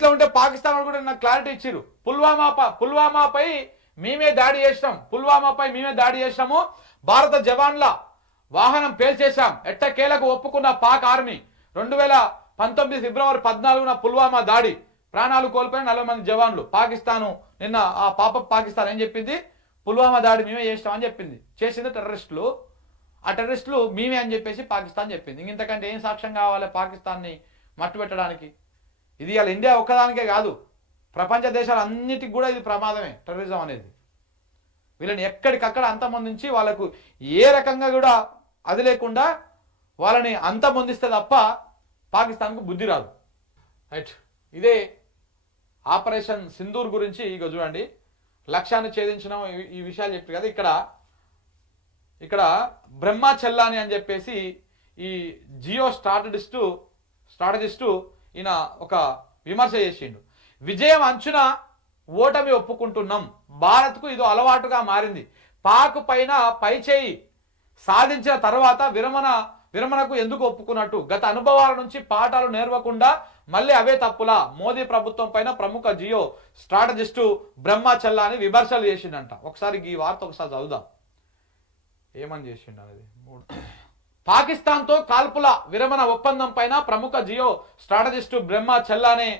ఇట్లా ఉంటే పాకిస్తాన్ వాళ్ళు కూడా నాకు క్లారిటీ ఇచ్చిరు. పుల్వామాపై మేమే దాడి చేసినాము, భారత జవాన్ల వాహనం పేల్చేశాం, ఎట్టకేలకు ఒప్పుకున్న పాక్ ఆర్మీ. 2019 ఫిబ్రవరి 14న పుల్వామా దాడి, ప్రాణాలు కోల్పోయిన 40 మంది జవాన్లు. పాకిస్తాను నిన్న ఆ పాకిస్తాన్ ఏం చెప్పింది? పుల్వామా దాడి మేమే చేస్తామని చెప్పింది. చేసింది టెర్రరిస్టులు, ఆ టెర్రరిస్టులు మేమే అని చెప్పేసి పాకిస్తాన్ చెప్పింది. ఇంతకంటే ఏం సాక్ష్యం కావాలి పాకిస్తాన్ని మట్టు పెట్టడానికి? ఇది ఇలా ఇండియా ఒక్కదానికే కాదు, ప్రపంచ దేశాలన్నిటికి కూడా ఇది ప్రమాదమే టెర్రరిజం అనేది. వీళ్ళని ఎక్కడికక్కడ అంతమొందించి వాళ్ళకు ఏ రకంగా కూడా అది లేకుండా వాళ్ళని అంతమొందిస్తే తప్ప పాకిస్తాన్కు బుద్ధి రాదు. రైట్, ఇదే ఆపరేషన్ సింధూర్ గురించి ఇక చూడండి. లక్ష్యాన్ని ఛేదించిన ఈ విషయాలు చెప్పారు కదా. ఇక్కడ బ్రహ్మా చెల్లాని అని చెప్పేసి ఈ జియో స్ట్రాటజిస్టు ఈయన ఒక విమర్శ చేసిండు. విజయం అంచున ఓటమి ఒప్పుకుంటున్నాం, భారత్కు ఇది అలవాటుగా మారింది. పాక్ పైన పైచేయి సాధించిన తర్వాత విరమణకు ఎందుకు ఒప్పుకున్నట్టు? గత అనుభవాల నుంచి పాఠాలు నేర్వకుండా మళ్ళీ అవే తప్పులా? మోదీ ప్రభుత్వం పైన ప్రముఖ జియో స్ట్రాటజిస్టు బ్రహ్మా చెల్లాని విమర్శలు చేసిండంట. ఒకసారి ఈ వార్త ఒకసారి చదువుదాం, ఏమని చేసిండు అనేది. పాకిస్తాన్తో కాల్పుల విరమణ ఒప్పందం పైన ప్రముఖ జియో స్ట్రాటజిస్టు బ్రహ్మా చెల్లానే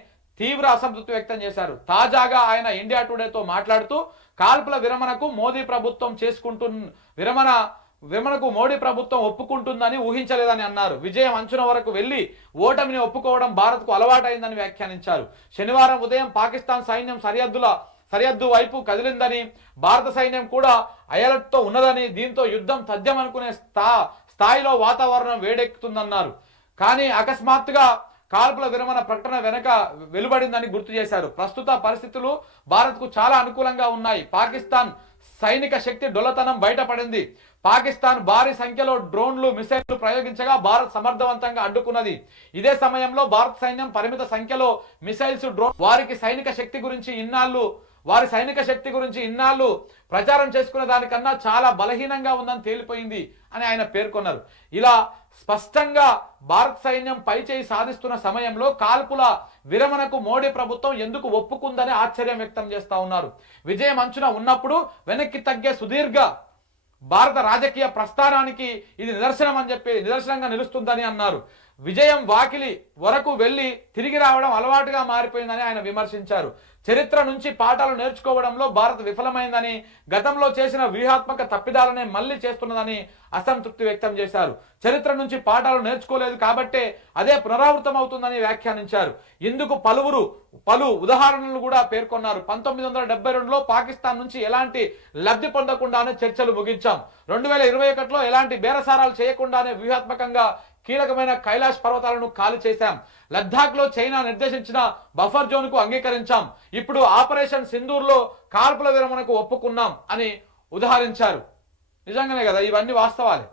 తీవ్ర అసంతృప్తి వ్యక్తం చేశారు. తాజాగా ఆయన ఇండియా టుడేతో మాట్లాడుతూ కాల్పుల విరమణకు మోదీ ప్రభుత్వం విరమణకు మోడీ ప్రభుత్వం ఒప్పుకుంటుందని ఊహించలేదని అన్నారు. విజయం అంచున వరకు వెళ్లి ఓటమిని ఒప్పుకోవడం భారత్కు అలవాటైందని వ్యాఖ్యానించారు. శనివారం ఉదయం పాకిస్తాన్ సైన్యం సరిహద్దు వైపు కదిలిందని, భారత సైన్యం కూడా అలర్ట్తో ఉన్నదని, దీంతో యుద్ధం తథ్యమనుకునే స్థాయిలో వాతావరణం వేడెక్కుతుందన్నారు. కానీ అకస్మాత్తుగా కాల్పుల విరమణ ప్రకటన వెనక వెలువడిందని గుర్తు చేశారు. ప్రస్తుత పరిస్థితులు భారత్కు చాలా అనుకూలంగా ఉన్నాయి. పాకిస్తాన్ సైనిక శక్తి డొల్లతనం బయటపడింది. పాకిస్తాన్ భారీ సంఖ్యలో డ్రోన్లు, మిసైళ్లు ప్రయోగించగా భారత్ సమర్థవంతంగా అడ్డుకున్నది. ఇదే సమయంలో భారత సైన్యం పరిమిత సంఖ్యలో మిసైల్స్, డ్రోన్ వారి సైనిక శక్తి గురించి ఇన్నాళ్ళు ప్రచారం చేసుకునే దానికన్నా చాలా బలహీనంగా ఉందని తేలిపోయింది అని ఆయన పేర్కొన్నారు. ఇలా స్పష్టంగా భారత సైన్యం పైచేయి సాధిస్తున్న సమయంలో కాల్పుల విరమణకు మోడీ ప్రభుత్వం ఎందుకు ఒప్పుకుందని ఆశ్చర్యం వ్యక్తం చేస్తా ఉన్నారు. విజయం అంచున ఉన్నప్పుడు వెనక్కి తగ్గే సుదీర్ఘ భారత రాజకీయ ప్రస్థానానికి ఇది నిదర్శనంగా నిలుస్తుందని అన్నారు. విజయం వాకిలి వరకు వెళ్లి తిరిగి రావడం అలవాటుగా మారిపోయిందని ఆయన విమర్శించారు. చరిత్ర నుంచి పాఠాలు నేర్చుకోవడంలో భారత్ విఫలమైందని, గతంలో చేసిన వ్యూహాత్మక తప్పిదాలనే మళ్లీ చేస్తున్నదని అసంతృప్తి వ్యక్తం చేశారు. చరిత్ర నుంచి పాఠాలు నేర్చుకోలేదు కాబట్టే అదే పునరావృతం అవుతుందని వ్యాఖ్యానించారు. ఇందుకు పలు ఉదాహరణలు కూడా పేర్కొన్నారు. 1972లో పాకిస్తాన్ నుంచి ఎలాంటి లబ్ధి పొందకుండానే చర్చలు ముగించాం. 2021లో ఎలాంటి బేరసారాలు చేయకుండానే వ్యూహాత్మకంగా కీలకమైన కైలాష్ పర్వతాలను ఖాళీ చేశాం. లద్దాఖ్లో చైనా నిర్దేశించిన బఫర్ జోన్కు అంగీకరించాం. ఇప్పుడు ఆపరేషన్ సింధూర్లో కాల్పుల విరమణకు ఒప్పుకున్నాం అని ఉదాహరించారు. నిజంగానే కదా, ఇవన్నీ వాస్తవాలే.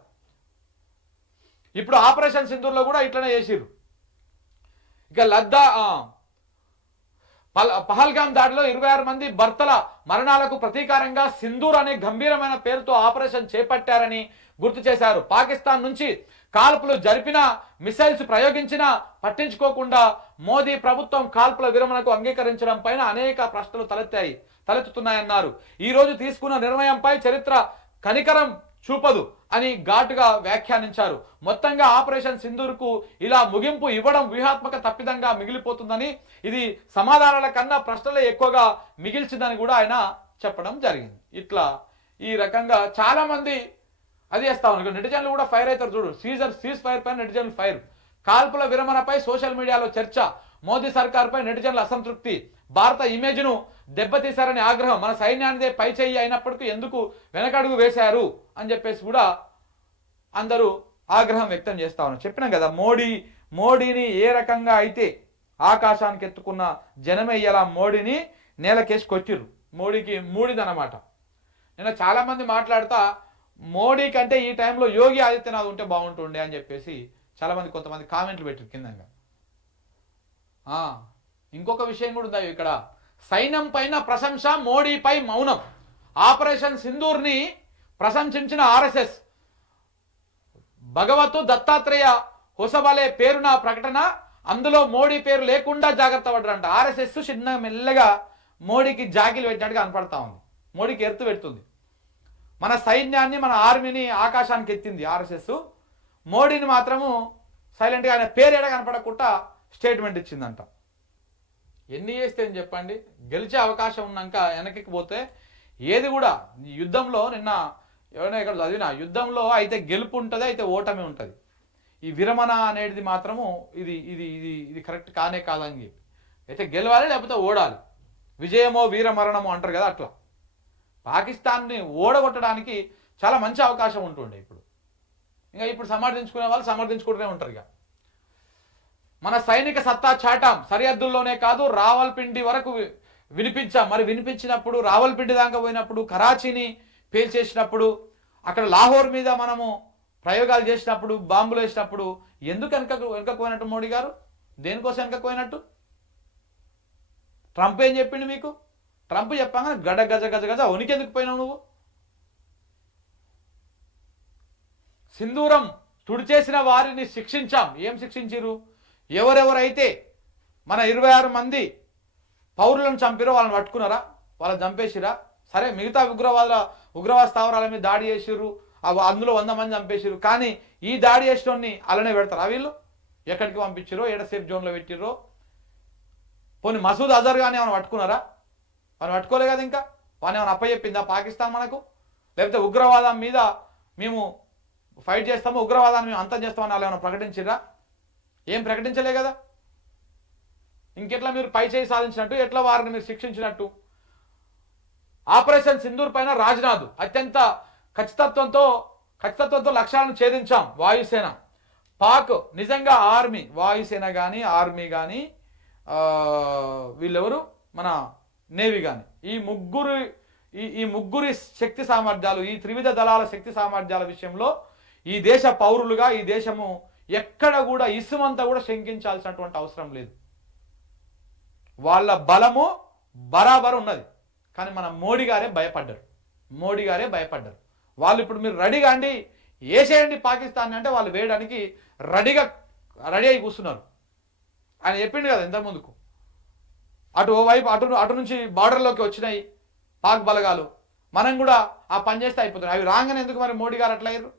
ఇప్పుడు ఆపరేషన్ సింధూర్లో కూడా ఇట్లనే చేసిర్రు. ఇక పహల్గాం దాడిలో 26 మంది భర్తల మరణాలకు ప్రతీకారంగా సింధూర్ అనే గంభీరమైన పేరుతో ఆపరేషన్ చేపట్టారని గుర్తు చేశారు. పాకిస్తాన్ నుంచి కాల్పులు జరిపినా, మిసైల్స్ ప్రయోగించినా పట్టించుకోకుండా మోదీ ప్రభుత్వం కాల్పుల విరమణకు అంగీకరించడం పైన అనేక ప్రశ్నలు తలెత్తుతున్నాయన్నారు. ఈ రోజు తీసుకున్న నిర్ణయంపై చరిత్ర కనికరం చూపదు అని ఘాటుగా వ్యాఖ్యానించారు. మొత్తంగా ఆపరేషన్ సింధూర్కు ఇలా ముగింపు ఇవ్వడం వ్యూహాత్మక తప్పిదంగా మిగిలిపోతుందని, ఇది సమాధానాల కన్నా ప్రశ్నలే ఎక్కువగా మిగిల్చిందని కూడా ఆయన చెప్పడం జరిగింది. ఇట్లా ఈ రకంగా చాలా మంది అది చేస్తా ఉన్నారు. నెటిజన్లు కూడా ఫైర్ అవుతారు చూడు. సీజ్ ఫైర్ పైన నెటిజన్లు ఫైర్. కాల్పుల విరమణపై సోషల్ మీడియాలో చర్చ. మోదీ సర్కార్పై నెటిజన్ల అసంతృప్తి. భారత ఇమేజ్ను దెబ్బతీశారని ఆగ్రహం. మన సైన్యానిదే పై చెయ్యి అయినప్పటికీ ఎందుకు వెనకడుగు వేశారు అని చెప్పేసి కూడా అందరూ ఆగ్రహం వ్యక్తం చేస్తా ఉన్నారు. చెప్పినాం కదా, మోడీని ఏ రకంగా అయితే ఆకాశానికి ఎత్తుకున్న జనమే ఇలా మోడీని నేలకేసి కొట్టిర్రు. మోడీకి మూడిదన్నమాట. నిన్న చాలా మంది మాట్లాడుతా మోడీ కంటే ఈ టైంలో యోగి ఆదిత్యనాథ్ ఉంటే బాగుంటుండే అని చెప్పేసి కొంతమంది కామెంట్లు పెట్టారు కిందంగా. ఇంకొక విషయం కూడా ఉంది ఇక్కడ. సైన్యం పైన ప్రశంస, మోడీపై మౌనం. ఆపరేషన్ సింధూర్ని ప్రశంసించిన ఆర్ఎస్ఎస్. భగవతు దత్తాత్రేయ హొసబలే పేరున ప్రకటన అందులో మోడీ పేరు లేకుండా జాగ్రత్త పడ్డారంట. ఆర్ఎస్ఎస్ చిన్న మెల్లగా మోడీకి జాకిలు పెట్టినట్టుగా కనపడతా ఉంది, మోడీకి ఎర్తు పెడుతుంది. మన సైన్యాన్ని మన ఆర్మీని ఆకాశానికి ఎత్తింది ఆర్ఎస్ఎస్. మోడీని మాత్రము సైలెంట్గా ఆయన పేరు ఎడ కనపడకుండా స్టేట్మెంట్ ఇచ్చిందంట. ఎన్ని చేస్తే ఏం చెప్పండి, గెలిచే అవకాశం ఉన్నాక వెనక్కి పోతే ఏది కూడా యుద్ధంలో నిన్న ఎవరైనా ఇక్కడ చదివినా యుద్ధంలో అయితే గెలుపు ఉంటుంది, అయితే ఓటమి ఉంటుంది. ఈ విరమణ అనేది మాత్రము ఇది ఇది ఇది ఇది కరెక్ట్ కానే కాదని చెప్పి అయితే గెలవాలి లేకపోతే ఓడాలి, విజయమో వీరమరణమో అంటారు కదా, అట్లా పాకిస్తాన్ని ఓడగొట్టడానికి చాలా మంచి అవకాశం ఉంటుండే. ఇప్పుడు సమర్థించుకునే వాళ్ళు సమర్థించుకుంటూనే ఉంటారు. ఇక మన సైనిక సత్తా చాటాం, సరిహద్దుల్లోనే కాదు రావల్పిండి వరకు వినిపించాం. మరి వినిపించినప్పుడు రావల్పిండి దాకా పోయినప్పుడు, కరాచీని పేల్చేసినప్పుడు, అక్కడ లాహోర్ మీద మనము ప్రయోగాలు చేసినప్పుడు, బాంబులు వేసినప్పుడు ఎందుకు వెనకకు పోయినట్టు మోడీ గారు? దేనికోసం వెనకకు పోయినట్టు? ట్రంప్ ఏం చెప్పిండు మీకు? ట్రంప్ చెప్పాగా గడ గజ గజ గజ ఉనికెందుకు పోయినావు నువ్వు? సింధూరం తుడిచేసిన వారిని శిక్షించాం. ఏం శిక్షించారు? ఎవరెవరైతే మన 26 మంది పౌరులను చంపిరో వాళ్ళని పట్టుకున్నారా? వాళ్ళని చంపేసిరా? సరే, మిగతా ఉగ్రవాద స్థావరాల మీద దాడి చేసిర్రు, అందులో 100 మంది చంపేసిర్రు. కానీ ఈ దాడి చేసినోన్ని అలానే పెడతారా వీళ్ళు? ఎక్కడికి పంపించారో, ఏడ సేఫ్ జోన్లో పెట్టిర్రో? పోనీ మసూద్ అజర్ కానీ ఏమైనా పట్టుకున్నారా? వాళ్ళు పట్టుకోలే కదా. ఇంకా వాని ఏమైనా అప్పచెప్పిందా పాకిస్తాన్ మనకు? లేకపోతే ఉగ్రవాదం మీద మేము ఫైట్ చేస్తాము, ఉగ్రవాదాన్ని మేము అంతం చేస్తామని వాళ్ళు ఏమైనా ప్రకటించిరా? ఏం ప్రకటించలే కదా. ఇంకెట్లా మీరు పై చేయి సాధించినట్టు, ఎట్లా వారిని మీరు శిక్షించినట్టు? ఆపరేషన్ సింధూర్ పైన రాజ్నాథ్ అత్యంత ఖచ్చితత్వంతో లక్ష్యాలను ఛేదించాం. వాయుసేన, పాక్ నిజంగా ఆర్మీ, వాయుసేన కానీ ఆర్మీ కానీ వీళ్ళెవరు మన నేవీ కానీ ఈ ముగ్గురి శక్తి సామర్థ్యాలు, ఈ త్రివిధ దళాల శక్తి సామర్థ్యాల విషయంలో ఈ దేశ పౌరులుగా ఈ దేశము ఎక్కడ కూడా ఇసుమంతా కూడా శంకించాల్సినటువంటి అవసరం లేదు. వాళ్ళ బలము బరాబర్ ఉన్నది. కానీ మన మోడీ గారే భయపడ్డారు. వాళ్ళు ఇప్పుడు మీరు రెడీగా అండి వేసేయండి పాకిస్తాన్ అంటే వాళ్ళు వేయడానికి రెడీ అయి కూర్చున్నారు. ఆయన చెప్పిండు కదా ఇంతకుముందుకు, ఓవైపు అటు నుంచి బార్డర్లోకి వచ్చినాయి పాక్ బలగాలు, మనం కూడా ఆ పని చేస్తే అయిపోతుంది. అవి రాగానే ఎందుకు మరి మోడీ గారు అట్లా అయ్యారు?